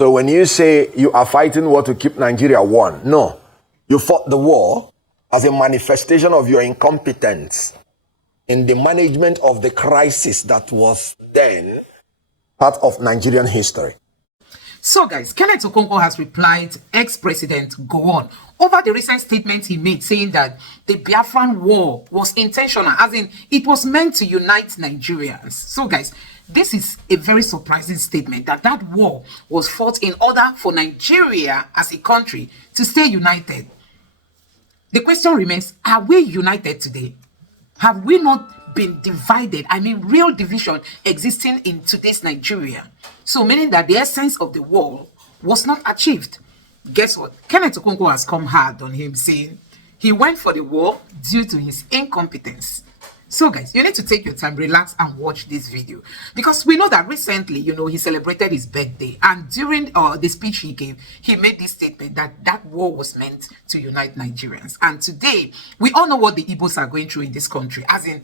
So when you say you are fighting war to keep Nigeria one, no. You fought the war as a manifestation of your incompetence in the management of the crisis that was then part of Nigerian history. So guys, Kenneth Okonkwo has replied ex-president Goan over the recent statement he made saying that the Biafran war was intentional, as in it was meant to unite Nigerians. So guys, this is a very surprising statement that war was fought in order for Nigeria as a country to stay united. The question remains, are we united today? Have we not been divided? I mean, real division existing in today's Nigeria. So meaning that the essence of the war was not achieved. Guess what? Kenneth Okonkwo has come hard on him, saying he went for the war due to his incompetence. So guys, you need to take your time, relax and watch this video, because we know that recently, he celebrated his birthday, and during the speech he gave, he made this statement that war was meant to unite Nigerians. And today, we all know what the Igbos are going through in this country, as in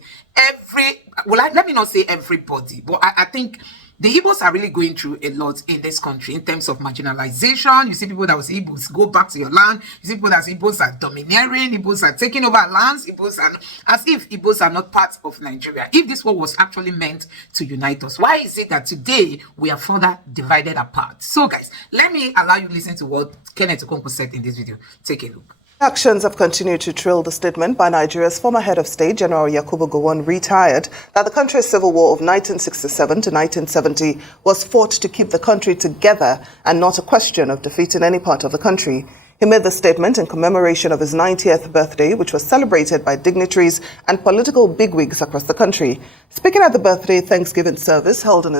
let me not say everybody, but I think the Igbos are really going through a lot in this country in terms of marginalization. You see people that will say Igbos, go back to your land. You see people that say Igbos are domineering, Igbos are taking over lands, Igbos are, as if Igbos are not part of Nigeria. If this war was actually meant to unite us, why is it that today we are further divided apart? So guys, let me allow you to listen to what Kenneth Okonkwo said in this video. Take a look. Actions have continued to trail the statement by Nigeria's former head of state, General Yakubu Gowon, retired, that the country's civil war of 1967 to 1970 was fought to keep the country together and not a question of defeating any part of the country. He made the statement in commemoration of his 90th birthday, which was celebrated by dignitaries and political bigwigs across the country. Speaking at the birthday Thanksgiving service held in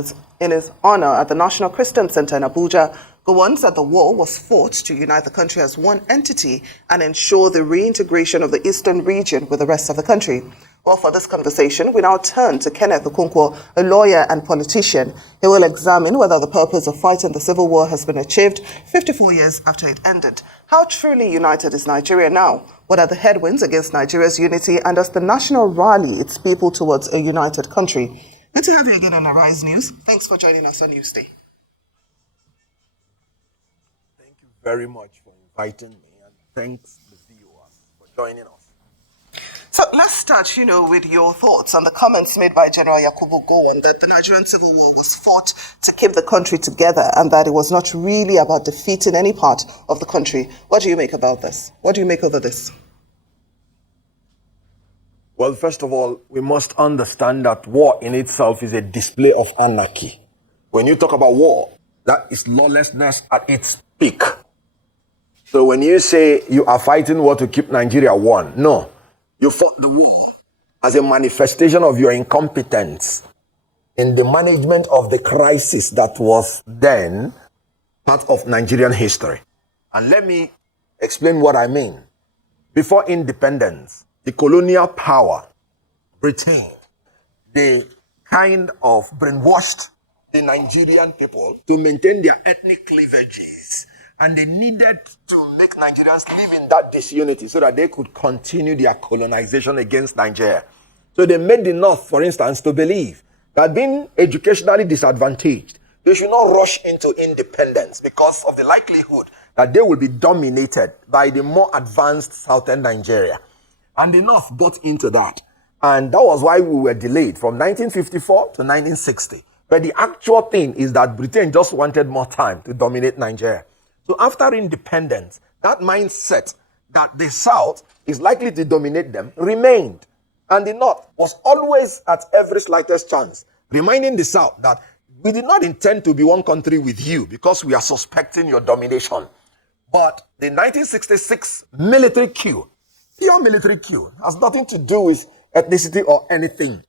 his honor at the National Christian Center in Abuja, Goan said the war was fought to unite the country as one entity and ensure the reintegration of the eastern region with the rest of the country. Well, for this conversation, we now turn to Kenneth Okonkwo, a lawyer and politician. He will examine whether the purpose of fighting the civil war has been achieved 54 years after it ended. How truly united is Nigeria now? What are the headwinds against Nigeria's unity, and does the national rally its people towards a united country? Good to have you again on Arise News. Thanks for joining us on Newsday. Very much for inviting me, and thanks the viewers for joining us. So let's start, with your thoughts on the comments made by General Yakubu Gowon that the Nigerian civil war was fought to keep the country together and that it was not really about defeating any part of the country. What do you make about this? What do you make over this? Well, first of all, we must understand that war in itself is a display of anarchy. When you talk about war, that is lawlessness at its peak. So when you say you are fighting war to keep Nigeria one, no. You fought the war as a manifestation of your incompetence in the management of the crisis that was then part of Nigerian history. And let me explain what I mean. Before independence, the colonial power, Britain, they kind of brainwashed the Nigerian people to maintain their ethnic cleavages. And they needed to make Nigerians live in that disunity so that they could continue their colonization against Nigeria. So they made the North, for instance, to believe that being educationally disadvantaged, they should not rush into independence because of the likelihood that they will be dominated by the more advanced southern Nigeria. And the North bought into that. And that was why we were delayed from 1954 to 1960. But the actual thing is that Britain just wanted more time to dominate Nigeria. So after independence, that mindset that the South is likely to dominate them remained. And the North was always at every slightest chance reminding the South that we did not intend to be one country with you because we are suspecting your domination. But the 1966 military coup, pure military coup, has nothing to do with ethnicity or anything.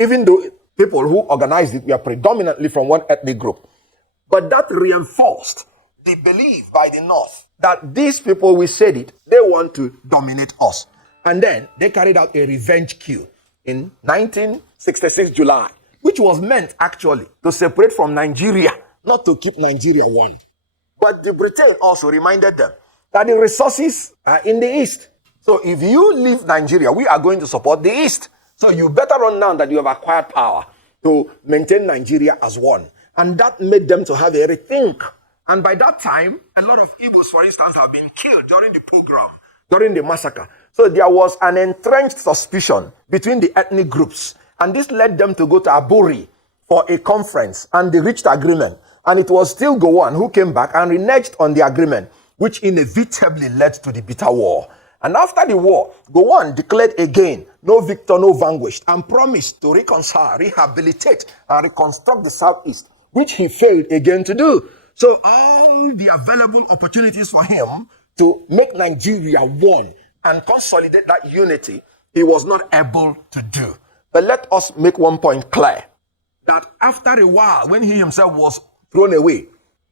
Even though people who organized it were predominantly from one ethnic group. But that reinforced the belief by the North that these people, we said it, they want to dominate us. And then they carried out a revenge coup in 1966 July, which was meant actually to separate from Nigeria, not to keep Nigeria one. But the Britain also reminded them that the resources are in the East. So if you leave Nigeria, we are going to support the East. So you better run down that you have acquired power to maintain Nigeria as one. And that made them to have a rethink And by that time, a lot of Igbos, for instance, have been killed during the pogrom, during the massacre. So there was an entrenched suspicion between the ethnic groups. And this led them to go to Aburi for a conference. And they reached agreement. And it was still Goan who came back and reneged on the agreement, which inevitably led to the bitter war. And after the war, Goan declared again, no victor, no vanquished, and promised to reconcile, rehabilitate, and reconstruct the Southeast, which he failed again to do. So all the available opportunities for him to make Nigeria one and consolidate that unity, he was not able to do. But let us make one point clear, that after a while, when he himself was thrown away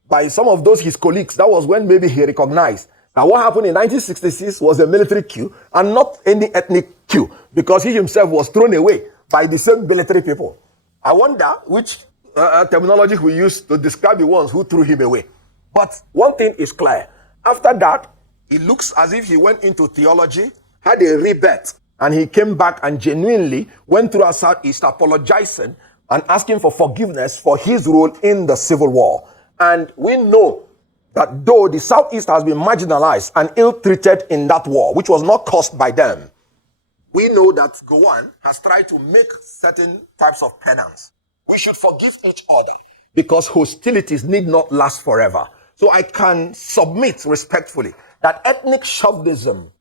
by some of those his colleagues, that was when maybe he recognized that what happened in 1966 was a military coup and not any ethnic coup, because he himself was thrown away by the same military people. I wonder which terminology we use to describe the ones who threw him away. But one thing is clear. After that, it looks as if he went into theology, had a rebirth, and he came back and genuinely went through our Southeast apologizing and asking for forgiveness for his role in the Civil War. And we know that though the Southeast has been marginalized and ill-treated in that war, which was not caused by them, we know that Goan has tried to make certain types of penance. We should forgive each other because hostilities need not last forever. So I can submit respectfully that ethnic chauvinism,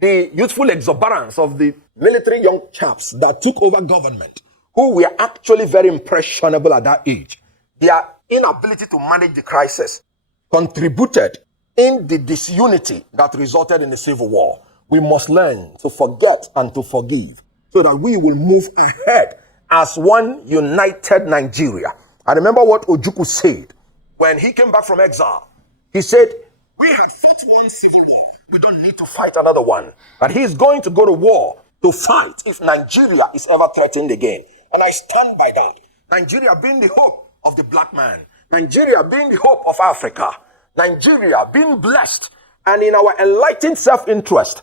the youthful exuberance of the military young chaps that took over government, who were actually very impressionable at that age, their inability to manage the crisis contributed in the disunity that resulted in the Civil War. We must learn to forget and to forgive so that we will move ahead as one united Nigeria. I remember what Ojukwu said when he came back from exile. He said, we had fought one civil war. We don't need to fight another one. But he is going to go to war to fight if Nigeria is ever threatened again. And I stand by that. Nigeria being the hope of the black man. Nigeria being the hope of Africa. Nigeria being blessed. And in our enlightened self-interest,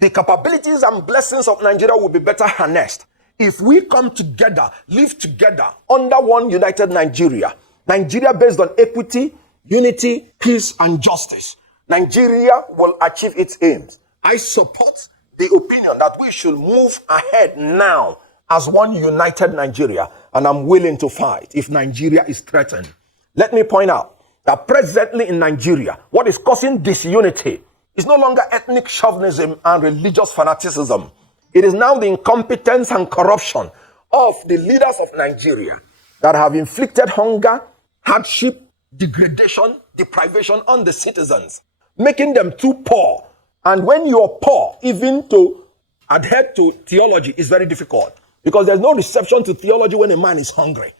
the capabilities and blessings of Nigeria will be better harnessed if we come together, live together under one united Nigeria. Nigeria based on equity, unity, peace, and justice. Nigeria will achieve its aims. I support the opinion that we should move ahead now as one united Nigeria, and I'm willing to fight if Nigeria is threatened. Let me point out that presently in Nigeria, what is causing disunity is no longer ethnic chauvinism and religious fanaticism. It is now the incompetence and corruption of the leaders of Nigeria that have inflicted hunger, hardship, degradation, deprivation on the citizens, making them too poor. And when you're poor, even to adhere to theology is very difficult, because there's no reception to theology when a man is hungry.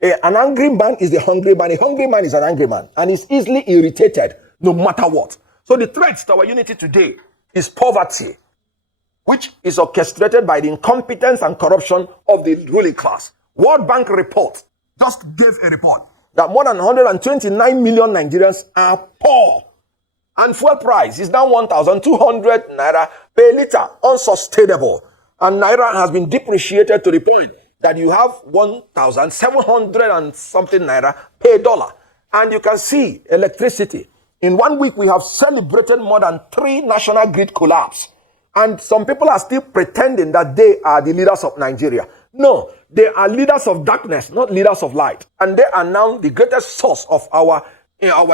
An angry man is a hungry man. A hungry man is an angry man, and is easily irritated no matter what. So the threat to our unity today is poverty, which is orchestrated by the incompetence and corruption of the ruling class. World Bank report just gave a report that more than 129 million Nigerians are poor. And fuel price is now 1,200 naira per liter, unsustainable. And naira has been depreciated to the point that you have 1,700 and something naira per dollar. And you can see electricity. In 1 week, we have celebrated more than 3 national grid collapse. And some people are still pretending that they are the leaders of Nigeria. No, they are leaders of darkness, not leaders of light. And they are now the greatest source of our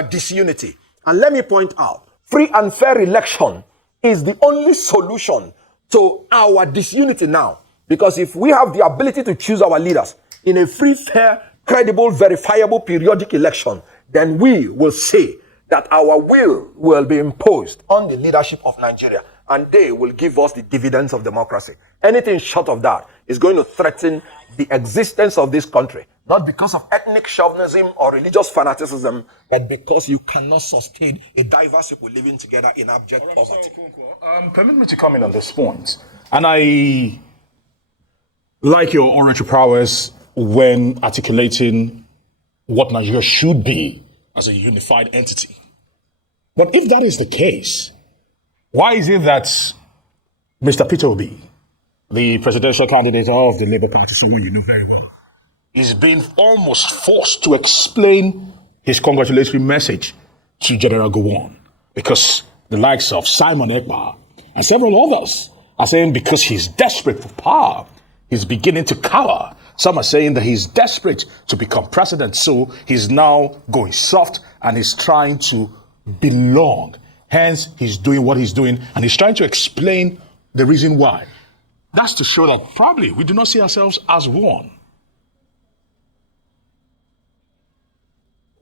disunity. And let me point out, free and fair election is the only solution to our disunity now. Because if we have the ability to choose our leaders in a free, fair, credible, verifiable, periodic election, then we will say that our will be imposed on the leadership of Nigeria, and they will give us the dividends of democracy. Anything short of that is going to threaten the existence of this country, not because of ethnic chauvinism or religious fanaticism, but because you cannot sustain a diverse people living together in abject poverty. Permit me to comment on this point. And I like your oratory prowess when articulating what Nigeria should be as a unified entity. But if that is the case, why is it that Mr. Peter Obi, the presidential candidate of the Labour Party, someone you know very well, is being almost forced to explain his congratulatory message to General Goan, because the likes of Simon Ekpa and several others are saying because he's desperate for power, he's beginning to cower. Some are saying that he's desperate to become president, so he's now going soft and he's trying to belong. Hence, he's doing what he's doing, and he's trying to explain the reason why. That's to show that probably we do not see ourselves as one.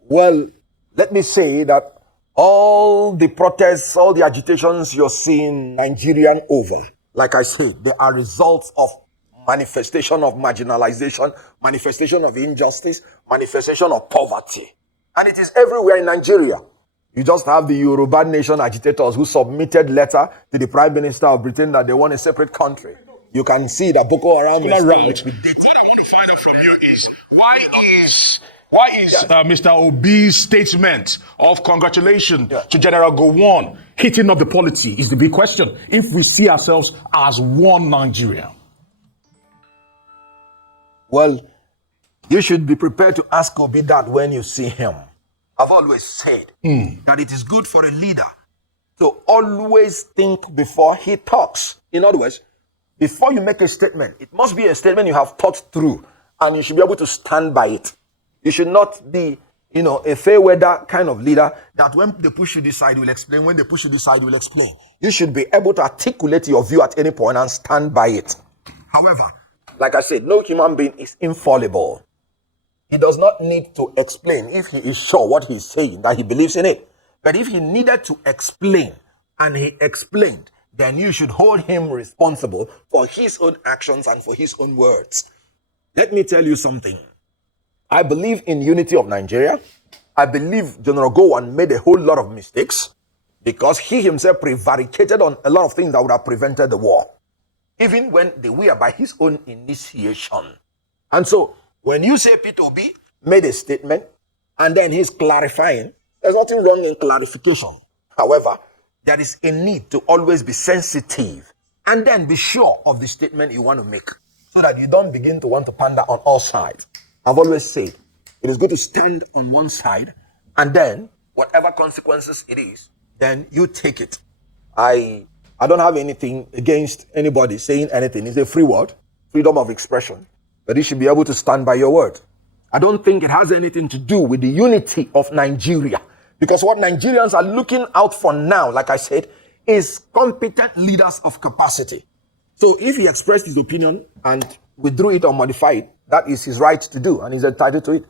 Well, let me say that all the protests, all the agitations you're seeing Nigerian over, like I said, they are results of manifestation of marginalization, manifestation of injustice, manifestation of poverty. And it is everywhere in Nigeria. You just have the Yoruba nation agitators who submitted letter to the Prime Minister of Britain that they want a separate country. You can see that Boko Haram is... Right. What I want to find out from you is, why is Mr. Obi's statement of congratulations to General Goan hitting up the polity is the big question, if we see ourselves as one Nigeria? Well, you should be prepared to ask Obi that when you see him. I've always said that it is good for a leader to always think before he talks. In other words, before you make a statement, it must be a statement you have thought through, and you should be able to stand by it. You should not be, a fair weather kind of leader that when they push you this side, you will explain. When they push you this side, you will explain. You should be able to articulate your view at any point and stand by it. However, like I said, no human being is infallible. He does not need to explain if he is sure what he's saying, that he believes in it. But if he needed to explain and he explained, then you should hold him responsible for his own actions and for his own words. Let me tell you something. I believe in unity of Nigeria. I believe General Goan made a whole lot of mistakes because he himself prevaricated on a lot of things that would have prevented the war, even when they were by his own initiation. And so, when you say Peter Obi made a statement and then he's clarifying, there's nothing wrong in clarification. However, there is a need to always be sensitive and then be sure of the statement you want to make so that you don't begin to want to pander on all sides. I've always said it is good to stand on one side and then whatever consequences it is, then you take it. I don't have anything against anybody saying anything. It's a free word, freedom of expression. But you should be able to stand by your word. I don't think it has anything to do with the unity of Nigeria. Because what Nigerians are looking out for now, like I said, is competent leaders of capacity. So if he expressed his opinion and withdrew it or modified it, that is his right to do, and he's entitled to it.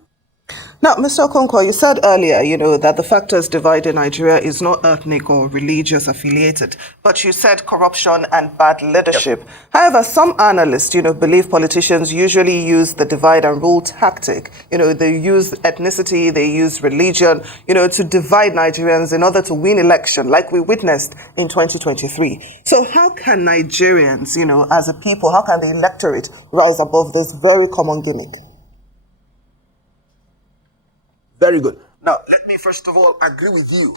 Now, Mr. Okonkwo, you said earlier, that the factors dividing Nigeria is not ethnic or religious affiliated, but you said corruption and bad leadership. Yep. However, some analysts, believe politicians usually use the divide and rule tactic. They use ethnicity, they use religion, to divide Nigerians in order to win election, like we witnessed in 2023. So how can Nigerians, as a people, how can the electorate rise above this very common gimmick? Very good. Now, let me first of all agree with you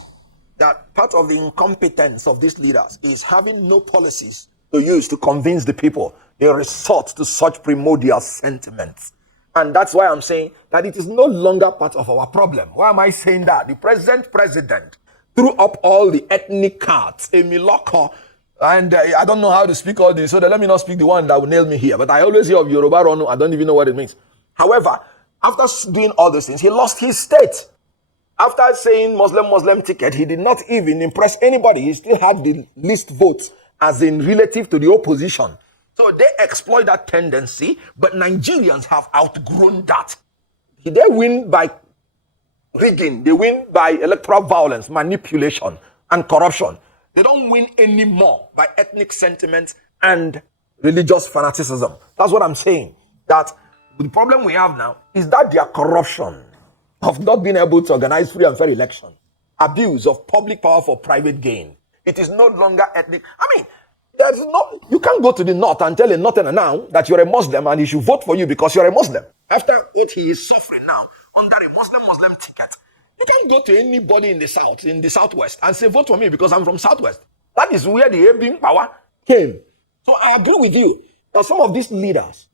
that part of the incompetence of these leaders is having no policies to use to convince the people. They resort to such primordial sentiments. And that's why I'm saying that it is no longer part of our problem. Why am I saying that? The present president threw up all the ethnic cards, a Miloko, and I don't know how to speak all this, so let me not speak the one that will nail me here. But I always hear of Yoruba Ronu, I don't even know what it means. However, after doing all those things, he lost his state. After saying Muslim ticket, he did not even impress anybody. He still had the least votes, as in relative to the opposition. So they exploit that tendency, but Nigerians have outgrown that. They win by rigging. They win by electoral violence, manipulation, and corruption. They don't win anymore by ethnic sentiments and religious fanaticism. That's what I'm saying. That the problem we have now is that their corruption of not being able to organize free and fair election, abuse of public power for private gain. It is no longer ethnic. You can't go to the north and tell a northerner now that you're a Muslim and he should vote for you because you're a Muslim. After what he is suffering now under a Muslim ticket, you can't go to anybody in the south, in the southwest, and say vote for me because I'm from southwest. That is where the Abing power came. So I agree with you that some of these leaders,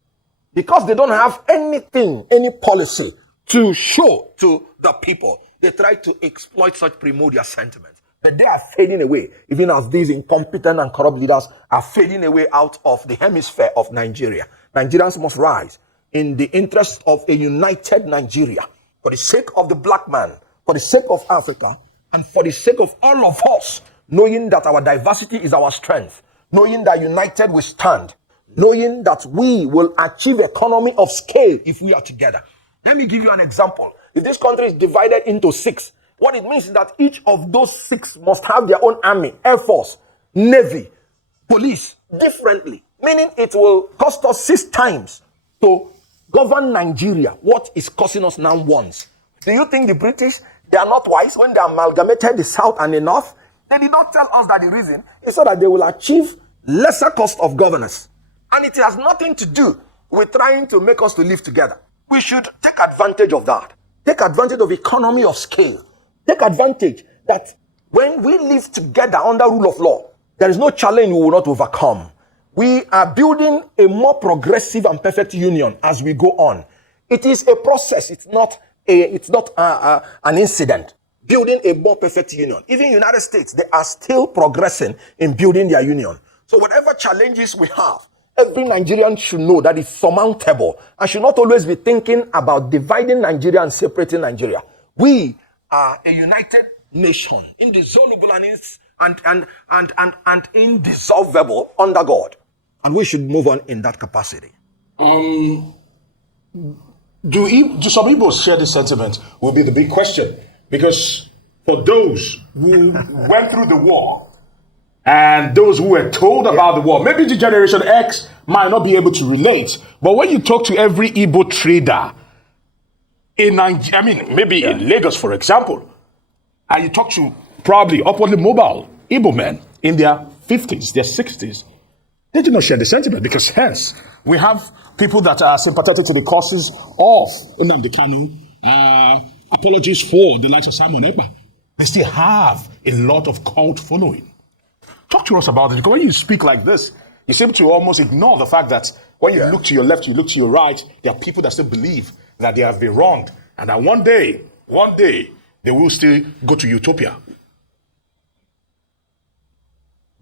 because they don't have anything, any policy to show to the people, They try to exploit such primordial sentiments. But they are fading away, even as these incompetent and corrupt leaders are fading away out of the hemisphere of Nigeria. Nigerians must rise in the interest of a united Nigeria, for the sake of the black man, for the sake of Africa, and for the sake of all of us, knowing that our diversity is our strength, knowing that united we stand, knowing that we will achieve economy of scale if we are together. Let me give you an example. If this country is divided into 6, what it means is that each of those 6 must have their own army, air force, navy, police, differently. Meaning it will cost us 6 times to govern Nigeria what is costing us now once. Do you think the British, they are not wise when they amalgamated the South and the North? They did not tell us that the reason is so that they will achieve lesser cost of governance. And it has nothing to do with trying to make us to live together. We should take advantage of that. Take advantage of economy of scale. Take advantage that when we live together under rule of law, there is no challenge we will not overcome. We are building a more progressive and perfect union as we go on. It is a process. It's not an incident. Building a more perfect union. Even United States, they are still progressing in building their union. So whatever challenges we have, every Nigerian should know that it's surmountable and should not always be thinking about dividing Nigeria and separating Nigeria. We are a united nation, indissoluble and indissolvable under God. And we should move on in that capacity. Do some Igbos share this sentiment will be the big question. Because for those who went through the war and those who were told about the war, maybe the Generation X might not be able to relate. But when you talk to every Igbo trader in Nigeria, I mean, maybe in Lagos, for example, and you talk to probably upwardly mobile Igbo men in their 50s, their 60s, they do not share the sentiment because hence we have people that are sympathetic to the causes of Nnamdi Kanu, apologies for the likes of Simon Ekpa. They still have a lot of cult following. Talk to us about it, because when you speak like this, you seem to almost ignore the fact that when you look to your left, you look to your right, there are people that still believe that they have been wronged, and that one day, they will still go to utopia.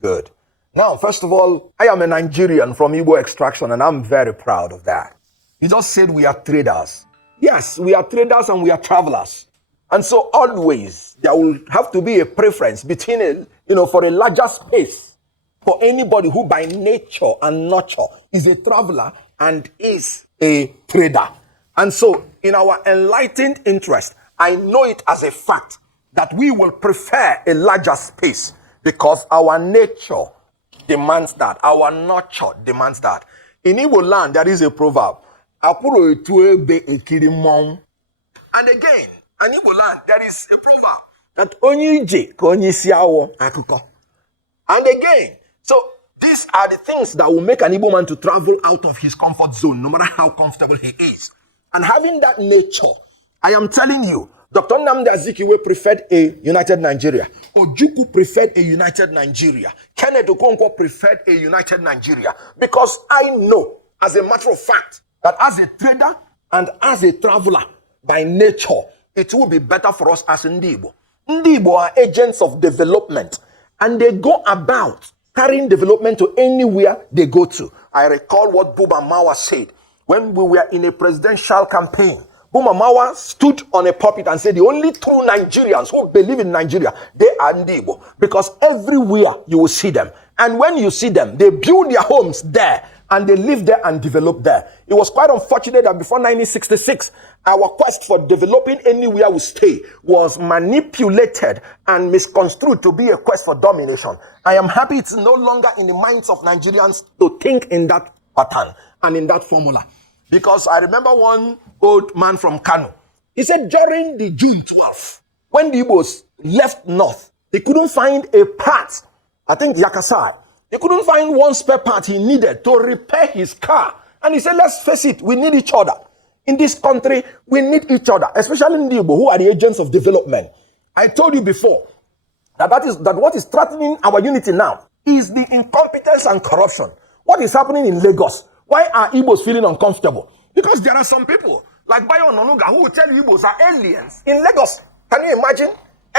Good. Now, first of all, I am a Nigerian from Igbo extraction, and I'm very proud of that. You just said we are traders. Yes, we are traders and we are travelers. And so always there will have to be a preference between, for a larger space for anybody who by nature and nurture is a traveler and is a trader. And so in our enlightened interest, I know it as a fact that we will prefer a larger space because our nature demands that. Our nurture demands that. In Igbo land, there is a proverb. And again, in Igbo land, there is a proverb that and again, so these are the things that will make an Igbo man to travel out of his comfort zone, no matter how comfortable he is. And having that nature, I am telling you, Dr. Nnamdi Azikiwe preferred a united Nigeria. Ojukwu preferred a united Nigeria. Kenneth Okonkwo preferred a united Nigeria. Because I know, as a matter of fact, that as a trader and as a traveler by nature, it will be better for us as Ndibo. Ndibo are agents of development, and they go about carrying development to anywhere they go to. I recall what Buba Mawa said when we were in a presidential campaign. Buba Mawa stood on a pulpit and said the only true Nigerians who believe in Nigeria, they are Ndibo, because everywhere you will see them. And when you see them, they build their homes there and they live there and develop there. It was quite unfortunate that before 1966, our quest for developing anywhere we stay was manipulated and misconstrued to be a quest for domination. I am happy it's no longer in the minds of Nigerians to think in that pattern and in that formula. Because I remember one old man from Kano. He said during the June 12th, when the Igbos left north, he couldn't find a part, I think Yakasai, he couldn't find one spare part he needed to repair his car. And he said, let's face it, we need each other. In this country, we need each other, especially in the Igbo, who are the agents of development. I told you before that what is threatening our unity now is the incompetence and corruption. What is happening in Lagos? Why are Igbos feeling uncomfortable? Because there are some people like Bayo Nonuga who will tell you Igbos are aliens in Lagos. Can you imagine?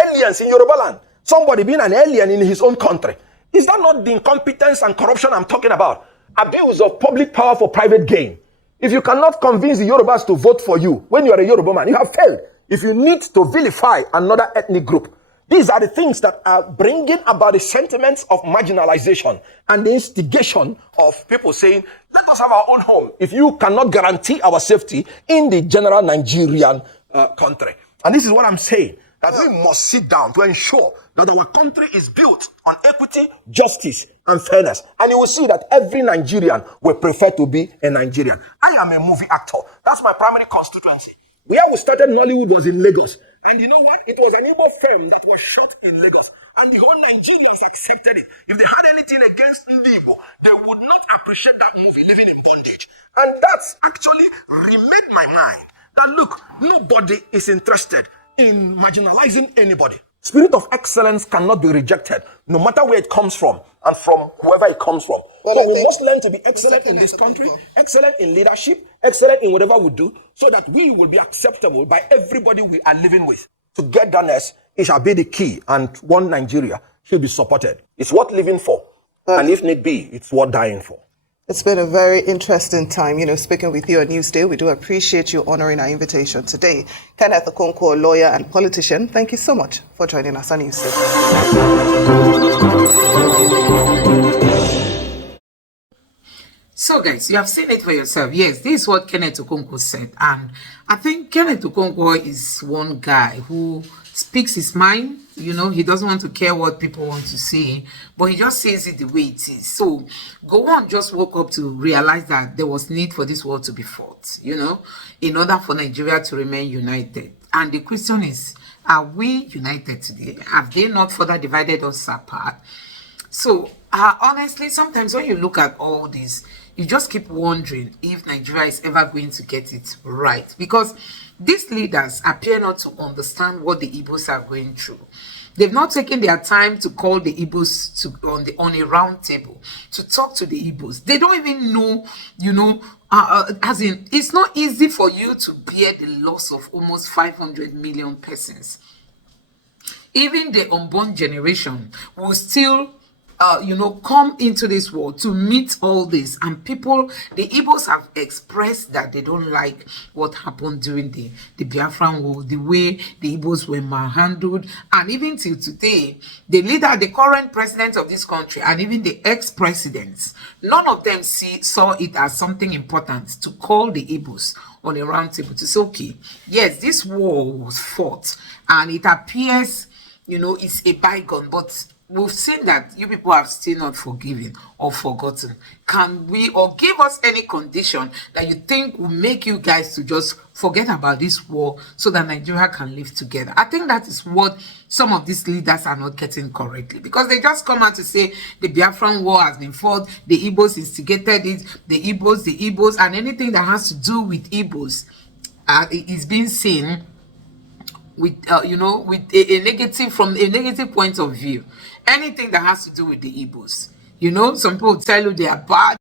Aliens in Yoruba land. Somebody being an alien in his own country. Is that not the incompetence and corruption I'm talking about? Abuse of public power for private gain. If you cannot convince the Yorubas to vote for you when you are a Yoruba man, you have failed. If you need to vilify another ethnic group, these are the things that are bringing about the sentiments of marginalization and the instigation of people saying, let us have our own home if you cannot guarantee our safety in the general Nigerian country. And this is what I'm saying, that we must sit down to ensure that our country is built on equity, justice, and fairness. And you will see that every Nigerian will prefer to be a Nigerian. I am a movie actor. That's my primary constituency. Where we started Nollywood was in Lagos. And you know what? It was an Igbo film that was shot in Lagos. And the whole Nigerians accepted it. If they had anything against Igbo, they would not appreciate that movie, Living in Bondage. And that's actually remade my mind. That look, nobody is interested in marginalizing anybody. Spirit of excellence cannot be rejected, no matter where it comes from and from whoever it comes from. Well, so we must learn to be excellent in this country, excellent in leadership, excellent in whatever we do, so that we will be acceptable by everybody we are living with. Togetherness, it shall be the key, and one Nigeria should be supported. It's worth living for, and if need be, it's worth dying for. It's been a very interesting time, speaking with you on Newsday. We do appreciate you honoring our invitation today. Kenneth Okonkwo, lawyer and politician, thank you so much for joining us on Newsday. So guys, you have seen it for yourself. Yes, this is what Kenneth Okonkwo said. And I think Kenneth Okonkwo is one guy who speaks his mind. He doesn't want to care what people want to say, but he just says it the way it is. So Goan just woke up to realize that there was need for this war to be fought, in order for Nigeria to remain united. And the question is, are we united today? Have they not further divided us apart? So honestly, sometimes when you look at all this, you just keep wondering if Nigeria is ever going to get it right, because these leaders appear not to understand what the Igbos are going through. They've not taken their time to call the Igbos on a round table to talk to the Igbos. They don't even know, as in, it's not easy for you to bear the loss of almost 500 million persons. Even the unborn generation will still come into this world to meet all this. And people, the Igbos have expressed that they don't like what happened during the Biafran war, the way the Igbos were manhandled. And even till today, the current president of this country, and even the ex-presidents, none of them saw it as something important to call the Igbos on a round table to say, okay, yes, this war was fought, and it appears, it's a bygone, but we've seen that you people have still not forgiven or forgotten. Can we, or give us any condition that you think will make you guys to just forget about this war so that Nigeria can live together? I think that is what some of these leaders are not getting correctly, because they just come out to say the Biafran war has been fought, the Igbos instigated it, the Igbos, and anything that has to do with Igbos is being seen with with a negative, from a negative point of view. Anything that has to do with the Igbos, some people tell you they are bad.